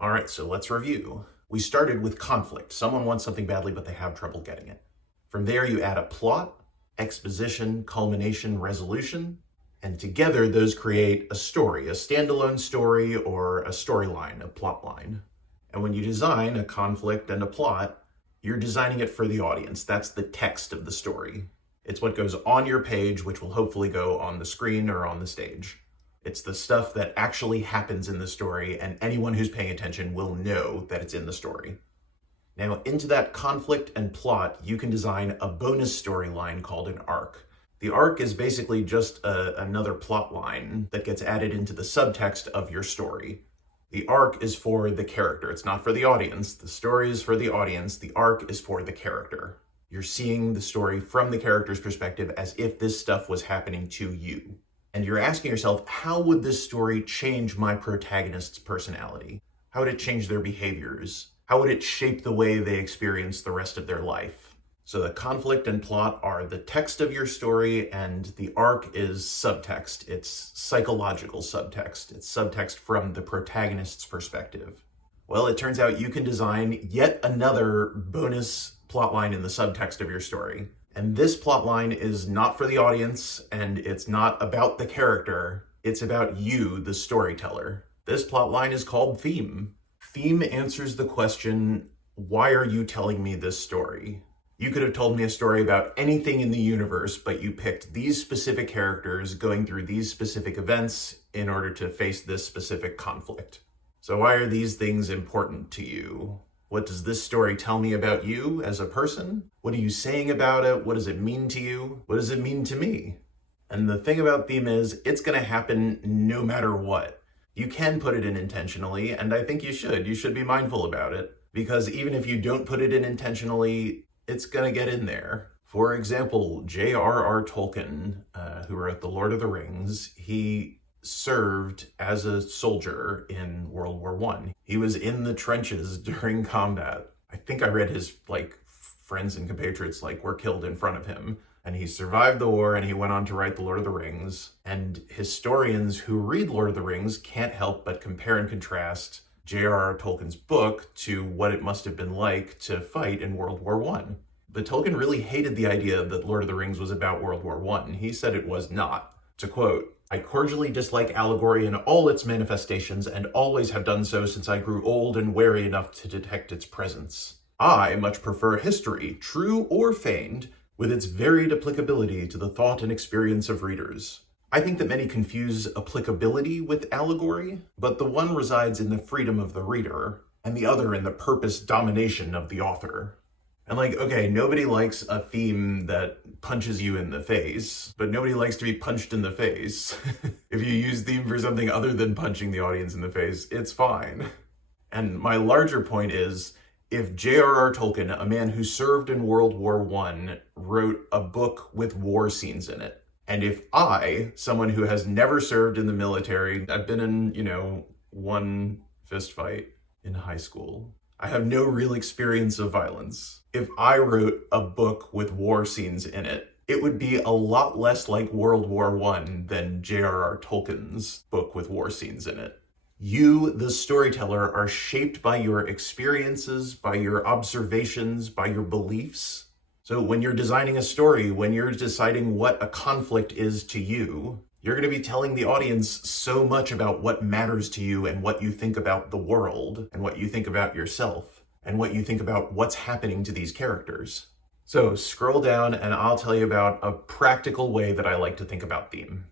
All right, so let's review. We started with conflict. Someone wants something badly, but they have trouble getting it. From there, you add a plot, exposition, culmination, resolution, and together those create a story, a standalone story or a storyline, a plot line. And when you design a conflict and a plot, you're designing it for the audience. That's the text of the story. It's what goes on your page, which will hopefully go on the screen or on the stage. It's the stuff that actually happens in the story, and anyone who's paying attention will know that it's in the story. Now, into that conflict and plot, you can design a bonus storyline called an arc. The arc is basically just another plot line that gets added into the subtext of your story. The arc is for the character. It's not for the audience. The story is for the audience. The arc is for the character. You're seeing the story from the character's perspective as if this stuff was happening to you. And you're asking yourself, how would this story change my protagonist's personality? How would it change their behaviors? How would it shape the way they experience the rest of their life? So the conflict and plot are the text of your story, and the arc is subtext. It's psychological subtext. It's subtext from the protagonist's perspective. Well, it turns out you can design yet another bonus plotline in the subtext of your story. And this plotline is not for the audience, and it's not about the character. It's about you, the storyteller. This plotline is called theme. Theme answers the question, why are you telling me this story? You could have told me a story about anything in the universe, but you picked these specific characters going through these specific events in order to face this specific conflict. So why are these things important to you? What does this story tell me about you as a person? What are you saying about it? What does it mean to you? What does it mean to me? And the thing about theme is, it's going to happen no matter what. You can put it in intentionally, and I think you should. You should be mindful about it, because even if you don't put it in intentionally, it's going to get in there. For example, J.R.R. Tolkien, who wrote The Lord of the Rings, he served as a soldier in World War I. He was in the trenches during combat. I think I read his friends and compatriots were killed in front of him. And he survived the war, and he went on to write The Lord of the Rings. And historians who read Lord of the Rings can't help but compare and contrast J.R.R. Tolkien's book to what it must have been like to fight in World War I. But Tolkien really hated the idea that Lord of the Rings was about World War I. He said it was not. To quote, "I cordially dislike allegory in all its manifestations, and always have done so since I grew old and wary enough to detect its presence. I much prefer history, true or feigned, with its varied applicability to the thought and experience of readers. I think that many confuse applicability with allegory, but the one resides in the freedom of the reader, and the other in the purpose domination of the author." And okay, nobody likes a theme that punches you in the face, but nobody likes to be punched in the face. If you use theme for something other than punching the audience in the face, it's fine. And my larger point is, if J.R.R. Tolkien, a man who served in World War I, wrote a book with war scenes in it, and if I, someone who has never served in the military, I've been in, one fist fight in high school, I have no real experience of violence. If I wrote a book with war scenes in it, it would be a lot less like World War I than J.R.R. Tolkien's book with war scenes in it. You, the storyteller, are shaped by your experiences, by your observations, by your beliefs. So when you're designing a story, when you're deciding what a conflict is to you, you're going to be telling the audience so much about what matters to you and what you think about the world and what you think about yourself and what you think about what's happening to these characters. So scroll down and I'll tell you about a practical way that I like to think about theme.